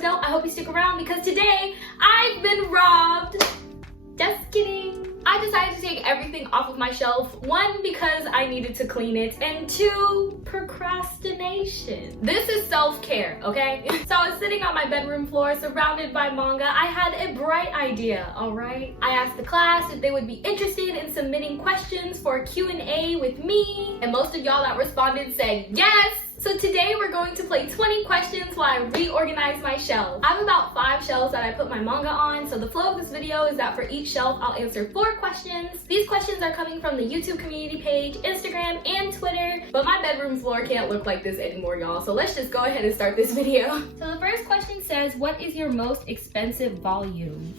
to know, I hope you stick around because today I've been robbed. Just kidding. I decided to take everything off of my shelf. One, because I needed to clean it, and two, procrastination. This is self-care, okay? So I was sitting on my bedroom floor surrounded by manga. I had a bright idea, all right? I asked the class if they would be interested in submitting questions for a Q&A with me, and most of y'all that responded said yes. So today we're going to play 20 questions while I reorganize my shelf. I have about 5 shelves that I put my manga on, so the flow of this video is that for each shelf I'll answer 4 questions. These questions are coming from the YouTube community page, Instagram, and Twitter, but my bedroom floor can't look like this anymore, y'all, so let's just go ahead and start this video. So the first question says, what is your most expensive volume?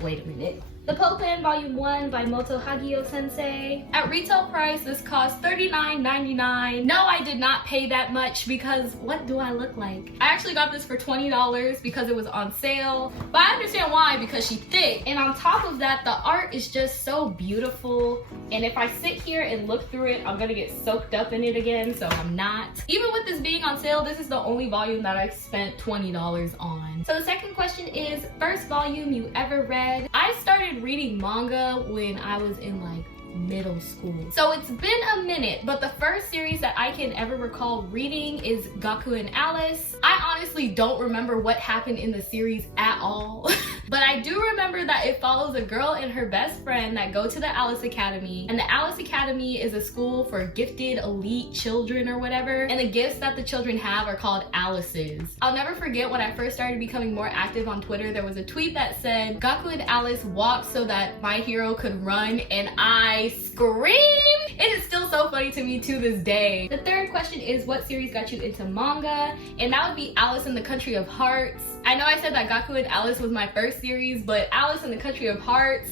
Wait a minute. The Popan Volume 1 by Moto Hagio Sensei. At retail price, this cost $39.99. No, I did not pay that much because what do I look like? I actually got this for $20 because it was on sale. But I understand why, because she's thick. And on top of that, the art is just so beautiful. And if I sit here and look through it, I'm gonna get soaked up in it again, so I'm not. Even with this being on sale, this is the only volume that I spent $20 on. So the second question is, first volume you ever read? I started reading manga when I was in like middle school. So it's been a minute, but the first series that I can ever recall reading is Gaku and Alice. I honestly don't remember what happened in the series at all. But I do remember that it follows a girl and her best friend that go to the Alice Academy. And the Alice Academy is a school for gifted elite children or whatever. And the gifts that the children have are called Alice's. I'll never forget when I first started becoming more active on Twitter, there was a tweet that said, Gaku and Alice walked so that my hero could run, and I screamed. It is still so funny to me to this day. The third question is, what series got you into manga? And that would be Alice in the Country of Hearts. I know I said that Gaku and Alice was my first series, but Alice in the Country of Hearts,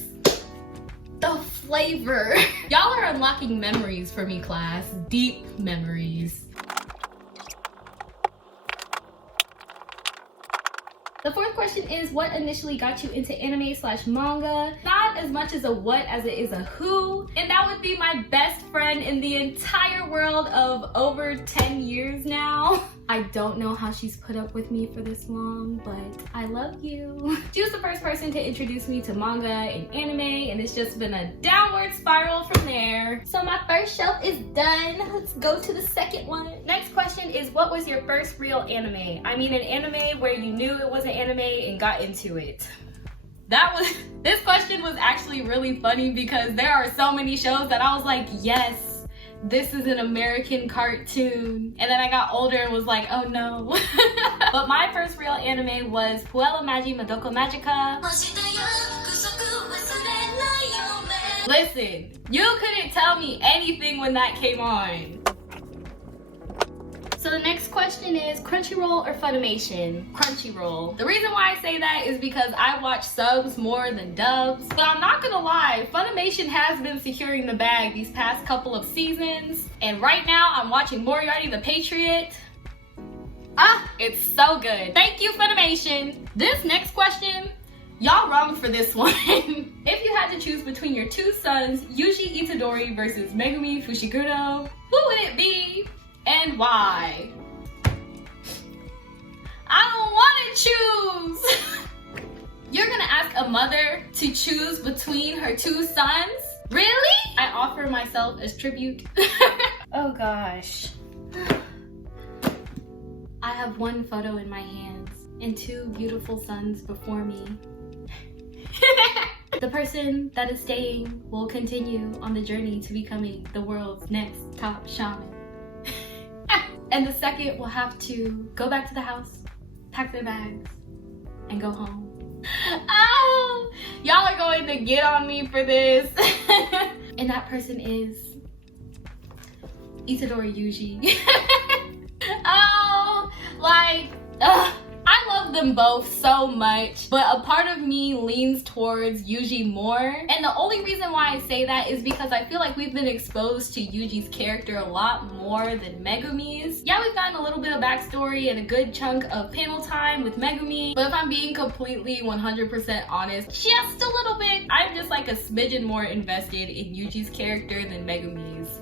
the flavor. Y'all are unlocking memories for me, class. Deep memories. The fourth question is, what initially got you into anime/manga? Not as much as a what as it is a who, and that would be my best friend in the entire world of over 10 years now. I don't know how she's put up with me for this long, but I love you. She was the first person to introduce me to manga and anime, and it's just been a downward spiral from there. So my first shelf is done. Let's go to the second one. Next question is, what was your first real anime? I mean an anime where you knew it was an anime and got into it. This question was actually really funny because there are so many shows that I was like, yes, this is an American cartoon. And then I got older and was like, oh no. But my first real anime was Puella Magi Madoka Magica. Listen, you couldn't tell me anything when that came on. So the next question is, Crunchyroll or Funimation? Crunchyroll. The reason why I say that is because I watch subs more than dubs. But I'm not gonna lie, Funimation has been securing the bag these past couple of seasons. And right now I'm watching Moriarty the Patriot. Ah, it's so good. Thank you, Funimation. This next question, y'all wrong for this one. If you had to choose between your 2 sons, Yuji Itadori versus Megumi Fushiguro, who would it be? And why? I don't want to choose. You're gonna ask a mother to choose between her 2 sons? Really? I offer myself as tribute. Oh gosh. I have 1 photo in my hands and 2 beautiful sons before me. The person that is staying will continue on the journey to becoming the world's next top shaman. And the second will have to go back to the house, pack their bags, and go home. Oh, y'all are going to get on me for this. And that person is Itadori Yuji. Oh, like, I love them both so much, but a part of me leans towards Yuji more. And the only reason why I say that is because I feel like we've been exposed to Yuji's character a lot more than Megumi's. Yeah, we've gotten a little bit of backstory and a good chunk of panel time with Megumi, but if I'm being completely 100% honest, just a little bit, I'm just like a smidgen more invested in Yuji's character than Megumi's.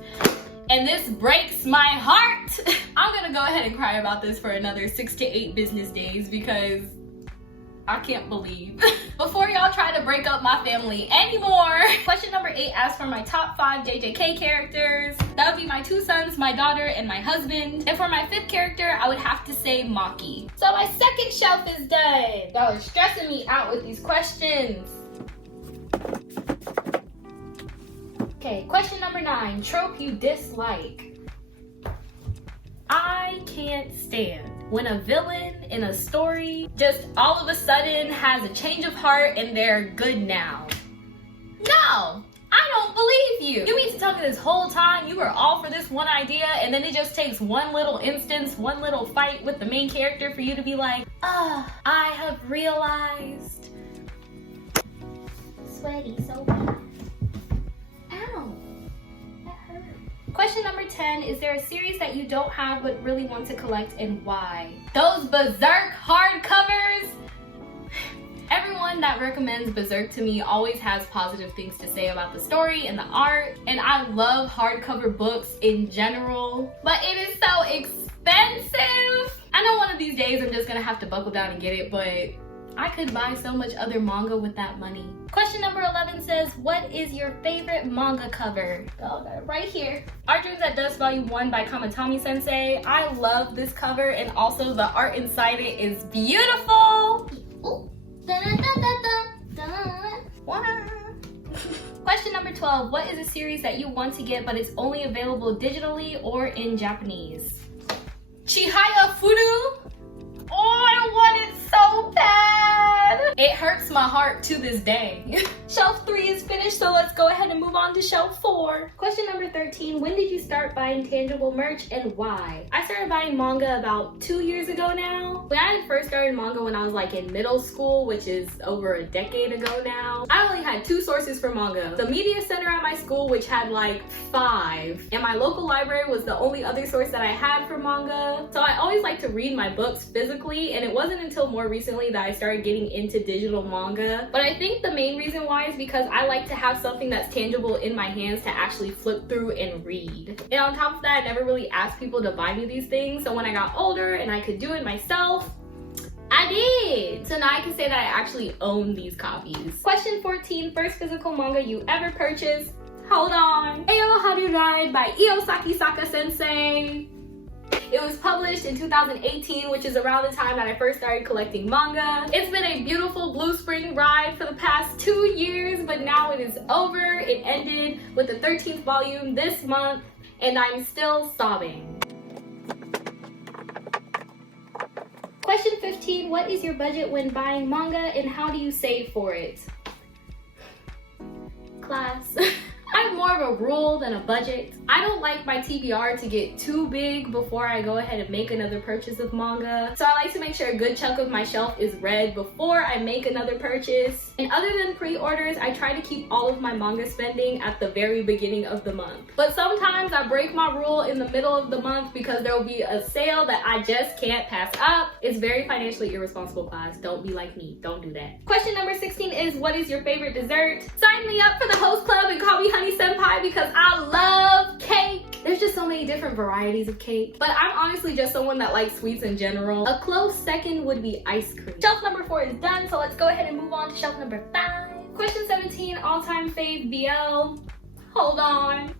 And this breaks my heart. I'm gonna go ahead and cry about this for another 6 to 8 business days because I can't believe. Before y'all try to break up my family anymore. Question number 8 asks for my top 5 JJK characters. That would be my 2 sons, my daughter, and my husband. And for my 5th character, I would have to say Maki. So my second shelf is done. Y'all are stressing me out with these questions. Okay, question number 9, trope you dislike. I can't stand when a villain in a story just all of a sudden has a change of heart and they're good now. No, I don't believe you. You mean to tell me this whole time you were all for this one idea and then it just takes one little instance, one little fight with the main character for you to be like, I have realized. Sweaty so bad. Ow, that hurt. Question number 10, is there a series that you don't have but really want to collect and why? Those Berserk hardcovers! Everyone that recommends Berserk to me always has positive things to say about the story and the art, and I love hardcover books in general, but it is so expensive! I know one of these days I'm just gonna have to buckle down and get it, but I could buy so much other manga with that money. Question number 11 says, what is your favorite manga cover? Oh, I got it right here. Our Dreams at Dusk Volume 1 by Kamatami Sensei. I love this cover and also the art inside it is beautiful. Ooh. Dun, dun, dun, dun, dun. Question number 12, what is a series that you want to get but it's only available digitally or in Japanese? Chihaya Furu? Oh, I want it so bad. It hurts my heart to this day. Shelf 3 is finished, so let's go ahead and move on to shelf 4. Question number 13, when did you start buying tangible merch and why? I started buying manga about 2 years ago now. When I had first started manga when I was like in middle school, which is over a decade ago now, I only had 2 sources for manga. The media center at my school, which had like 5, and my local library was the only other source that I had for manga. So I always like to read my books physically, and it wasn't until more recently that I started getting into digital manga. But I think the main reason why is because I like to have something that's tangible in my hands to actually flip through and read. And on top of that, I never really asked people to buy me these things. So when I got older and I could do it myself, I did. So now I can say that I actually own these copies. Question 14, first physical manga you ever purchased. Hold on. Ayo Haru Ride by Iosaki Saka Sensei. It was published in 2018, which is around the time that I first started collecting manga. It's been a beautiful Blue Spring ride for the past 2 years, but now it is over. It ended with the 13th volume this month, and I'm still sobbing. Question 15, what is your budget when buying manga and how do you save for it? Class. I have more of a rule than a budget. I don't like my TBR to get too big before I go ahead and make another purchase of manga. So I like to make sure a good chunk of my shelf is read before I make another purchase. And other than pre-orders, I try to keep all of my manga spending at the very beginning of the month. But sometimes I break my rule in the middle of the month because there will be a sale that I just can't pass up. It's very financially irresponsible, class. Don't be like me. Don't do that. Question number 16 is, what is your favorite dessert? Sign me up for the host club and call me Honey Senpai because I love cake. There's just so many different varieties of cake. But I'm honestly just someone that likes sweets in general. A close second would be ice cream. Shelf number 4 is done, so let's go ahead and move on to shelf number 5. Question 17, all-time fave BL. Hold on.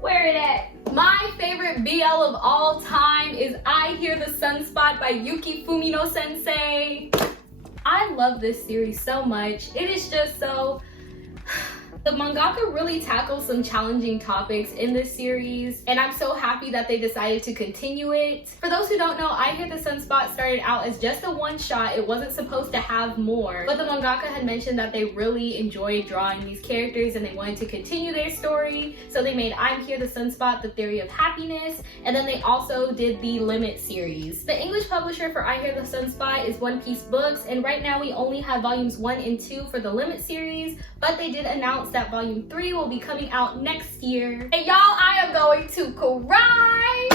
Where it at? My favorite BL of all time is I Hear the Sunspot by Yuki Fumino Sensei. I love this series so much. It is just so... The mangaka really tackles some challenging topics in this series, and I'm so happy that they decided to continue it. For those who don't know, I Hear the Sunspot started out as just a one-shot. It wasn't supposed to have more, but the mangaka had mentioned that they really enjoyed drawing these characters and they wanted to continue their story, so they made I'm Here the Sunspot, The Theory of Happiness, and then they also did the Limit series. The English publisher for I Hear the Sunspot is One Piece Books, and right now we only have volumes 1 and 2 for the Limit series, but they did announce that volume 3 will be coming out next year. And y'all, I am going to cry!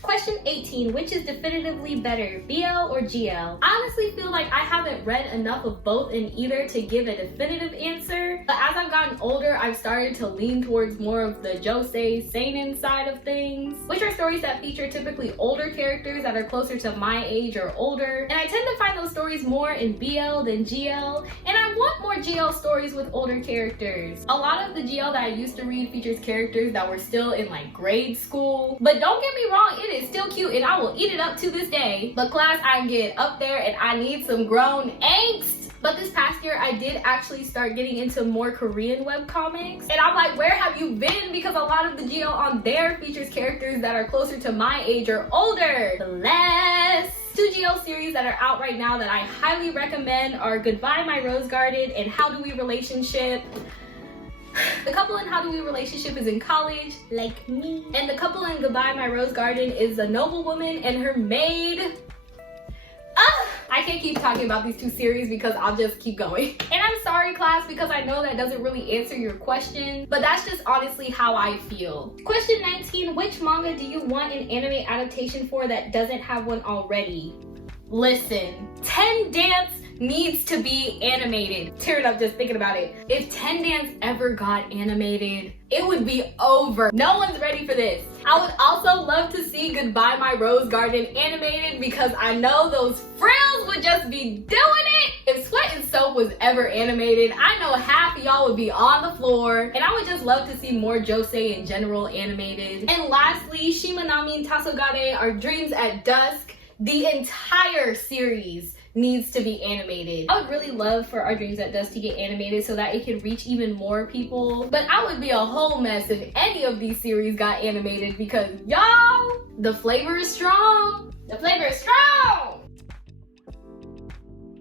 Question 18, which is definitively better, BL or GL? I honestly feel like I haven't read enough of both in either to give a definitive answer, but as I've gotten older, I've started to lean towards more of the josei seinen side of things, which are stories that feature typically older characters that are closer to my age or older, and I tend to find those stories more in BL than GL, and I want more GL stories with older characters. A lot of the GL that I used to read features characters that were still in like grade school, but don't get me wrong, it is still cute and I will eat it up to this day. But class, I get up there and I need some grown angst. But this past year, I did actually start getting into more Korean webcomics. And I'm like, where have you been? Because a lot of the GL on there features characters that are closer to my age or older. Bless! Two GL series that are out right now that I highly recommend are Goodbye My Rose Garden and How Do We Relationship. The couple in How Do We Relationship is in college, like me. And the couple in Goodbye My Rose Garden is a noblewoman and her maid. I can't keep talking about these two series because I'll just keep going. And I'm sorry, class, because I know that doesn't really answer your question, but that's just honestly how I feel. Question 19, which manga do you want an anime adaptation for that doesn't have one already? Listen, 10 Dance needs to be animated. Tearing up just thinking about it. If 10 Dance ever got animated, it would be over. No one's ready for this. I would also love to see Goodbye My Rose Garden animated because I know those frills would just be doing it. If Sweat and Soap was ever animated, I know half of y'all would be on the floor, and I would just love to see more josei in general animated. And lastly, Shimanami Tasogare, Our Dreams at Dusk, the entire series needs to be animated. I would really love for Our Dreams at Dusk to get animated so that it could reach even more people, but I would be a whole mess if any of these series got animated because y'all, the flavor is strong. The flavor is strong!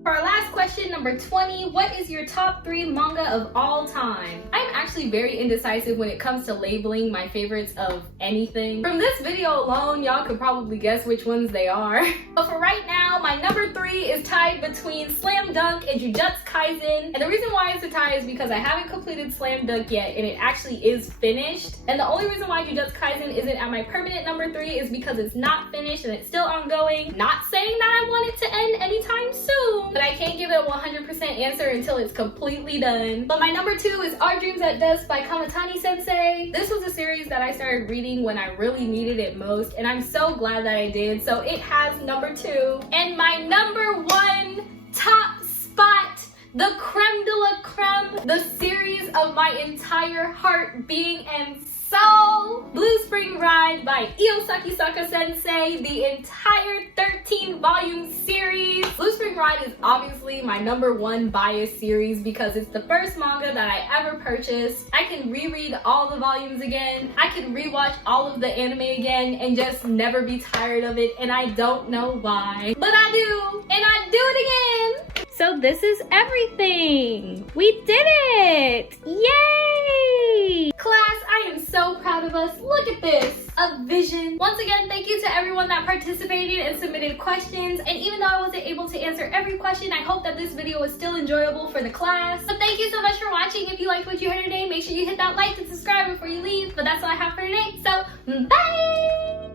For our last question, number 20, what is your top 3 manga of all time? I'm actually very indecisive when it comes to labeling my favorites of anything. From this video alone, y'all could probably guess which ones they are. But for right now, my number 3 is tied between Slam Dunk and Jujutsu Kaisen. And the reason why it's a tie is because I haven't completed Slam Dunk yet and it actually is finished. And the only reason why Jujutsu Kaisen isn't at my permanent number 3 is because it's not finished and it's still ongoing. Not saying that I want it to end anytime soon, but I can't give it a 100% answer until it's completely done. But my number 2 is Our Dreams at Dusk by Kamatani Sensei. This was a series that I started reading when I really needed it most, and I'm so glad that I did. So it has number 2. And my number 1 top spot, the creme de la creme, the series of my entire heart, being and soul, Blue Spring Ride by Iosaki Saka Sensei, the entire 13-volume series. Blue Spring Ride is obviously my number 1 bias series because it's the first manga that I ever purchased. I can reread all the volumes again. I can rewatch all of the anime again and just never be tired of it, and I don't know why. But I do, and I do it again! So this is everything! We did it! Yay! Class, I am so proud of us. Look at this, a vision. Once again, thank you to everyone that participated and submitted questions. And even though I wasn't able to answer every question, I hope that this video was still enjoyable for the class. But thank you so much for watching. If you liked what you heard today, make sure you hit that like and subscribe before you leave. But that's all I have for today, so bye!